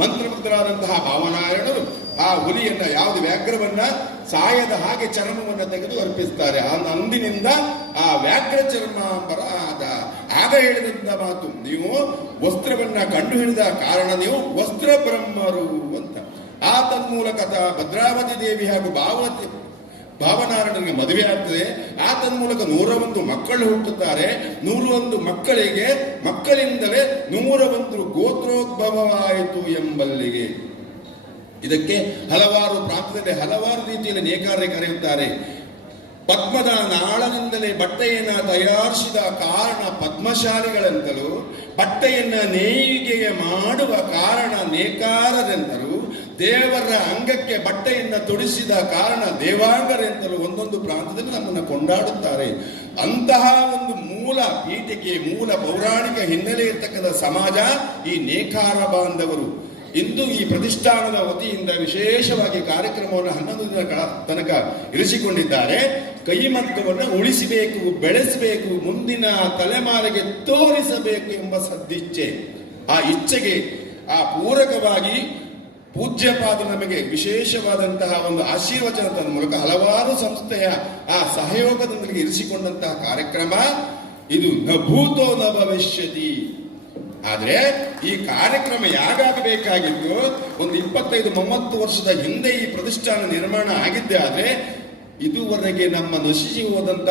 ಮಂತ್ರಮುಗ್ಧರಾದಂತಹ ಭಾವನಾರಾಯಣರು ಆ ಹುಲಿಯನ್ನ ಯಾವುದು ವ್ಯಾಘ್ರವನ್ನ ಸಾಯದ ಹಾಗೆ ಚರ್ಮವನ್ನ ತೆಗೆದು ಅರ್ಪಿಸ್ತಾರೆ. ಅಂದಿನಿಂದ ಆ ವ್ಯಾಘ್ರ ಚರ್ಮಾಂಬರ ಆಗ ಹೇಳಿದಂತ ಮಾತು, ನೀವು ವಸ್ತ್ರವನ್ನ ಕಂಡು ಹಿಡಿದ ಕಾರಣ ನೀವು ವಸ್ತ್ರ ಬ್ರಹ್ಮರು ಅಂತ. ಆ ತನ್ಮೂಲಕ ಭದ್ರಾವತಿ ದೇವಿ ಹಾಗೂ ಭಾವನಾರಾಯಣನಿಗೆ ಮದುವೆ ಆಗ್ತದೆ. ಆ ತನ್ಮೂಲಕ 101 ಮಕ್ಕಳು ಹುಟ್ಟುತ್ತಾರೆ. 101 ಮಕ್ಕಳಿಂದಲೇ 101 ಗೋತ್ರೋದ್ಭವವಾಯಿತು ಎಂಬಲ್ಲಿಗೆ. ಇದಕ್ಕೆ ಹಲವಾರು ಪ್ರಾಂತದಲ್ಲಿ ಹಲವಾರು ರೀತಿಯಲ್ಲಿ ನೇಕಾರರೇ ಕರೆಯುತ್ತಾರೆ. ಪದ್ಮದ ನಾಳದಿಂದಲೇ ಬಟ್ಟೆಯನ್ನ ತಯಾರಿಸಿದ ಕಾರಣ ಪದ್ಮಶಾಲಿಗಳಂತಲೂ, ಬಟ್ಟೆಯನ್ನ ನೇಯ್ಗೆ ಮಾಡುವ ಕಾರಣ ನೇಕಾರರೆಂತಲೂ, ದೇವರ ಅಂಗಕ್ಕೆ ಬಟ್ಟೆಯನ್ನ ತೊಡಿಸಿದ ಕಾರಣ ದೇವಾಂಗರೆಂತಲೂ ಒಂದೊಂದು ಪ್ರಾಂತದಲ್ಲಿ ನಮ್ಮನ್ನು ಕೊಂಡಾಡುತ್ತಾರೆ. ಅಂತಹ ಒಂದು ಮೂಲ ಪೀಠಿಕೆ, ಮೂಲ ಪೌರಾಣಿಕ ಹಿನ್ನೆಲೆ ಇರ್ತಕ್ಕಂಥ ಸಮಾಜ ಈ ನೇಕಾರ ಬಾಂಧವರು. ಇಂದು ಈ ಪ್ರತಿಷ್ಠಾನದ ವತಿಯಿಂದ ವಿಶೇಷವಾಗಿ ಕಾರ್ಯಕ್ರಮವನ್ನು 11 ದಿನಗಳ ತನಕ ಇರಿಸಿಕೊಂಡಿದ್ದಾರೆ. ಕೈಮಗ್ಗವನ್ನು ಉಳಿಸಬೇಕು, ಬೆಳೆಸಬೇಕು, ಮುಂದಿನ ತಲೆಮಾರಿಗೆ ತೋರಿಸಬೇಕು ಎಂಬ ಸದ್ದಿಚ್ಛೆ. ಆ ಇಚ್ಛೆಗೆ ಆ ಪೂರಕವಾಗಿ ಪೂಜ್ಯಪಾದ ನಮಗೆ ವಿಶೇಷವಾದಂತಹ ಒಂದು ಆಶೀರ್ವಚನದ ಮೂಲಕ ಹಲವಾರು ಸಂಸ್ಥೆಯ ಆ ಸಹಯೋಗದೊಂದಿಗೆ ಇರಿಸಿಕೊಂಡಂತಹ ಕಾರ್ಯಕ್ರಮ ಇದು. ನ ಭೂತೋ ನ ಭವಿಷ್ಯತಿ. ಆದ್ರೆ ಈ ಕಾರ್ಯಕ್ರಮ ಯಾಗಾಗಬೇಕಾಗಿತ್ತು, ಒಂದು 25-30 ವರ್ಷದ ಹಿಂದೆ ಈ ಪ್ರತಿಷ್ಠಾನ ನಿರ್ಮಾಣ ಆಗಿದ್ದೆ. ಆದ್ರೆ ಇದುವರೆಗೆ ನಮ್ಮ ನಶಿಸಿ ಹೋದಂತ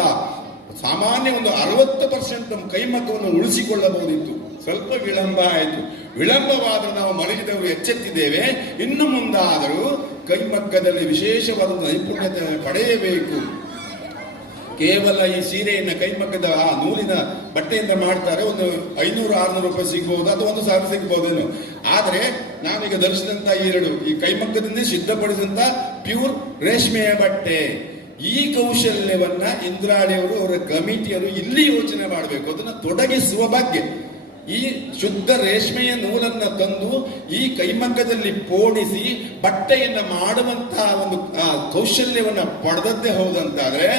ಸಾಮಾನ್ಯ ಒಂದು 60% ನಮ್ಮ ಕೈಮಗ್ಗವನ್ನು ಉಳಿಸಿಕೊಳ್ಳಬಹುದಿತ್ತು. ಸ್ವಲ್ಪ ವಿಳಂಬ ಆಯಿತು. ವಿಳಂಬವಾದರೂ ನಾವು ಮಲಗಿದವರು ಎಚ್ಚೆತ್ತಿದ್ದೇವೆ. ಇನ್ನು ಮುಂದಾದರೂ ಕೈಮಗ್ಗದಲ್ಲಿ ವಿಶೇಷವಾದ ನೈಪುಣ್ಯತೆ ಪಡೆಯಬೇಕು. ಕೇವಲ ಈ ಸೀರೆಯನ್ನ ಕೈಮಗ್ಗದ ಆ ನೂಲಿನ ಬಟ್ಟೆಯಿಂದ ಮಾಡ್ತಾರೆ. ಒಂದು 500-600 ರೂಪಾಯಿ ಸಿಗಬಹುದು, ಅಥವಾ 1,000 ಸಿಗಬಹುದೇನು. ಆದರೆ ನಾನೀಗ ಧರಿಸಿದಂತ ಈ ಕೈಮಗ್ಗದಿಂದ ಸಿದ್ಧಪಡಿಸಿದಂತ ಪ್ಯೂರ್ ರೇಷ್ಮೆಯ ಬಟ್ಟೆ, ಈ ಕೌಶಲ್ಯವನ್ನ ಇಂದ್ರಾಣಿಯವರು, ಅವರ ಕಮಿಟಿಯವರು ಇಲ್ಲಿ ಯೋಚನೆ ಮಾಡಬೇಕು, ಅದನ್ನ ತೊಡಗಿಸುವ ಬಗ್ಗೆ. ಈ ಶುದ್ಧ ರೇಷ್ಮೆಯ ನೂಲನ್ನ ತಂದು ಈ ಕೈಮಗ್ಗದಲ್ಲಿ ಪೋಣಿಸಿ ಬಟ್ಟೆಯನ್ನ ಮಾಡುವಂತಹ ಒಂದು ಕೌಶಲ್ಯವನ್ನ ಪಡೆದದ್ದೇ ಹೌದಂತಾದ್ರೆ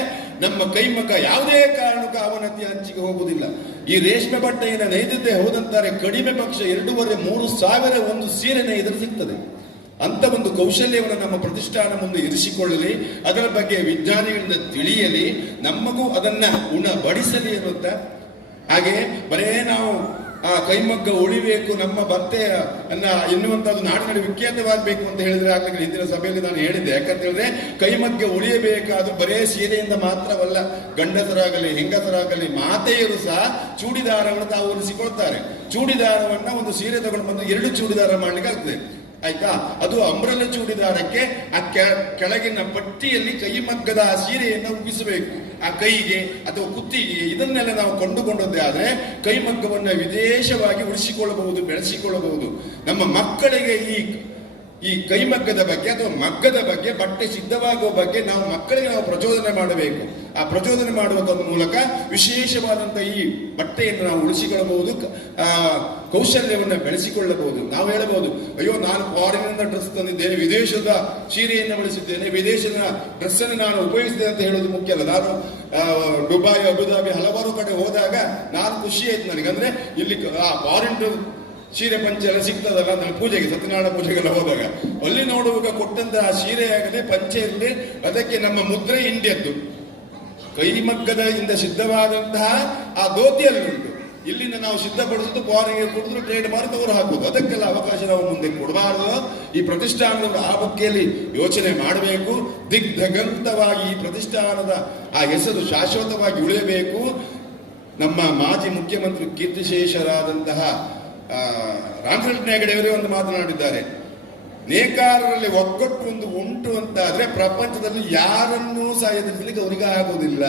ನಮ್ಮ ಕೈಮಗ್ಗ ಯಾವುದೇ ಕಾರಣಕ್ಕೂ ಅವನತಿ ಹಂಚಿಗೆ ಹೋಗುವುದಿಲ್ಲ. ಈ ರೇಷ್ಮೆ ಬಟ್ಟೆಯನ್ನು ನೈದದ್ದೇ ಹೌದಂತಾರೆ ಕಡಿಮೆ ಪಕ್ಷ 2,500-3 ಸಾವಿರ ಒಂದು ಸೀರೆ ನೈದರು ಸಿಗ್ತದೆ. ಅಂತ ಒಂದು ಕೌಶಲ್ಯವನ್ನು ನಮ್ಮ ಪ್ರತಿಷ್ಠಾನ ಮುಂದೆ ಇರಿಸಿಕೊಳ್ಳಲಿ, ಅದರ ಬಗ್ಗೆ ವಿಜ್ಞಾನಿಗಳಿಂದ ತಿಳಿಯಲಿ, ನಮಗೂ ಅದನ್ನ ಉಣಬಡಿಸಲಿ ಅನ್ನುತ್ತಾ. ಹಾಗೆ ಬರೇ ನಾವು ಆ ಕೈಮಗ್ಗ ಉಳಿಬೇಕು, ನಮ್ಮ ಬಟ್ಟೆ ಎನ್ನುವಂಥದ್ದು ನಾಡಿನಲ್ಲಿ ವಿಖ್ಯಾತವಾಗಬೇಕು ಅಂತ ಹೇಳಿದ್ರೆ ಆಗ್ಲಿಕ್ಕೆ ಹಿಂದಿನ ಸಭೆಯಲ್ಲಿ ನಾನು ಹೇಳಿದ್ದೆ. ಯಾಕಂತ ಹೇಳಿದ್ರೆ ಕೈಮಗ್ಗ ಉಳಿಯಬೇಕಾದ್ರು ಬರೇ ಸೀರೆಯಿಂದ ಮಾತ್ರವಲ್ಲ, ಗಂಡಸರಾಗಲಿ ಹೆಂಗಸರಾಗಲಿ ಮಾತೆಯರು ಸಹ ಚೂಡಿದಾರವನ್ನು ತಾವು ಉಳಿಸಿಕೊಳ್ತಾರೆ. ಚೂಡಿದಾರವನ್ನ ಒಂದು ಸೀರೆ ತಗೊಂಡು ಬಂದು 2 ಚೂಡಿದಾರ ಮಾಡ್ಲಿಕ್ಕೆ ಆಗ್ತದೆ, ಆಯ್ತಾ. ಅದು ಅಂಬ್ರಲ್ಲ ಚೂಡಿದಾರಕ್ಕೆ ಆ ಕೆಳಗಿನ ಪಟ್ಟಿಯಲ್ಲಿ ಕೈಮಗ್ಗದ ಆ ಸೀರೆಯನ್ನು ಉಗಿಸಬೇಕು. ಆ ಕೈಗೆ ಅಥವಾ ಕುತ್ತಿಗೆ ಇದನ್ನೆಲ್ಲ ನಾವು ಕೊಂಡುಕೊಂಡದ್ದೇ ಆದ್ರೆ ಕೈಮಗ್ಗವನ್ನು ವಿದೇಶವಾಗಿ ಉಳಿಸಿಕೊಳ್ಳಬಹುದು, ಬೆಳೆಸಿಕೊಳ್ಳಬಹುದು. ನಮ್ಮ ಮಕ್ಕಳಿಗೆ ಈ ಕೈಮಗ್ಗದ ಬಗ್ಗೆ ಅಥವಾ ಮಗ್ಗದ ಬಗ್ಗೆ, ಬಟ್ಟೆ ಸಿದ್ಧವಾಗುವ ಬಗ್ಗೆ ಮಕ್ಕಳಿಗೆ ನಾವು ಪ್ರಚೋದನೆ ಮಾಡಬೇಕು. ಆ ಪ್ರಚೋದನೆ ಮಾಡುವುದರ ಮೂಲಕ ವಿಶೇಷವಾದಂತಹ ಈ ಬಟ್ಟೆಯನ್ನು ನಾವು ಉಳಿಸಿಕೊಳ್ಳಬಹುದು, ಕೌಶಲ್ಯವನ್ನು ಬೆಳೆಸಿಕೊಳ್ಳಬಹುದು. ನಾವು ಹೇಳಬಹುದು, ಅಯ್ಯೋ ನಾನು ಫಾರಿನಿಂದ ಡ್ರೆಸ್ ತಂದಿದ್ದೇನೆ, ವಿದೇಶದ ಸೀರೆಯನ್ನು ಬಳಸಿದ್ದೇನೆ, ವಿದೇಶದ ಡ್ರೆಸ್ ಅನ್ನು ನಾನು ಉಪಯೋಗಿಸಿದೆ ಅಂತ ಹೇಳೋದು ಮುಖ್ಯ ಅಲ್ಲ. ನಾನು ದುಬೈ, ಅಬುದಾಬಿ ಹಲವಾರು ಕಡೆ ಹೋದಾಗ ನಾನು ಖುಷಿ ಆಯ್ತು ನನಗೆ. ಅಂದ್ರೆ ಇಲ್ಲಿ ಫಾರಿನ್ ಸೀರೆ ಪಂಚೆ ಎಲ್ಲ ಸಿಗ್ತದಲ್ಲ, ನನ್ನ ಪೂಜೆಗೆ, ಸತ್ಯನಾರಾಯಣ ಪೂಜೆಗೆಲ್ಲ ಹೋದಾಗ ಅಲ್ಲಿ ನೋಡುವಾಗ ಕೊಟ್ಟಂತಹ ಸೀರೆ ಆಗಲಿ ಪಂಚೆ ಇರಲಿ, ಅದಕ್ಕೆ ನಮ್ಮ ಮುದ್ರೆ ಇಂಡಿಯದ್ದು ಕೈಮಗ್ಗದ ಇಂದ ಸಿದ್ಧವಾದಂತಹ ಆ ಧೋತಿಯಲ್ಲಿ ಉಂಟು. ಇಲ್ಲಿಂದ ನಾವು ಸಿದ್ಧಪಡಿಸಿದ್ದು ಫಾರಿನ್ಗೆ ಕೊಡಿದ್ರು ಟ್ರೇಡ್ ಮಾರ್ಕ್ ಅವರು ಹಾಕುದು. ಅದಕ್ಕೆಲ್ಲ ಅವಕಾಶ ನಾವು ಮುಂದೆ ಕೊಡಬಾರದು. ಈ ಪ್ರತಿಷ್ಠಾನದವರು ಆ ಬಗ್ಗೆಯಲ್ಲಿ ಯೋಚನೆ ಮಾಡಬೇಕು. ದಿಗ್ಧಗಂತವಾಗಿ ಈ ಪ್ರತಿಷ್ಠಾನದ ಆ ಹೆಸರು ಶಾಶ್ವತವಾಗಿ ಉಳಿಯಬೇಕು. ನಮ್ಮ ಮಾಜಿ ಮುಖ್ಯಮಂತ್ರಿ ಕೀರ್ತಿಶೇಷರಾದಂತಹ ರಾಮಕೃಷ್ಣ ಹೆಗಡೆಯವರೇ ಒಂದು ಮಾತನಾಡಿದ್ದಾರೆ, ನೇಕಾರರಲ್ಲಿ ಒಗ್ಗಟ್ಟು ಒಂದು ಉಂಟು ಅಂತಾದ್ರೆ ಪ್ರಪಂಚದಲ್ಲಿ ಯಾರನ್ನೂ ಸಹ ಎದುರಿಸಲಿಕ್ಕೆ ಅವರಿಗೆ ಆಗುವುದಿಲ್ಲ.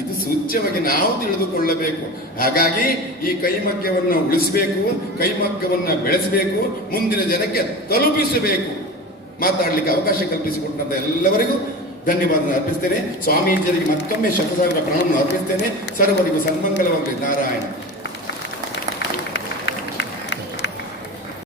ಇದು ಸೂಚ್ಯವಾಗಿ ನಾವು ತಿಳಿದುಕೊಳ್ಳಬೇಕು. ಹಾಗಾಗಿ ಈ ಕೈಮಗ್ಗವನ್ನು ಉಳಿಸಬೇಕು, ಕೈಮಗ್ಗವನ್ನು ಬೆಳೆಸಬೇಕು, ಮುಂದಿನ ಜನಕ್ಕೆ ತಲುಪಿಸಬೇಕು. ಮಾತಾಡಲಿಕ್ಕೆ ಅವಕಾಶ ಕಲ್ಪಿಸಿಕೊಟ್ಟಂತ ಎಲ್ಲವರಿಗೂ ಧನ್ಯವಾದ ಅರ್ಪಿಸ್ತೇನೆ. ಸ್ವಾಮೀಜಿಯರಿಗೆ ಮತ್ತೊಮ್ಮೆ 100,000 ಪ್ರಣಾಮವನ್ನು ಅರ್ಪಿಸ್ತೇನೆ. ಸರ್ವರಿಗೂ ಸನ್ಮಂಗಲವಾಗಲಿ. ನಾರಾಯಣ.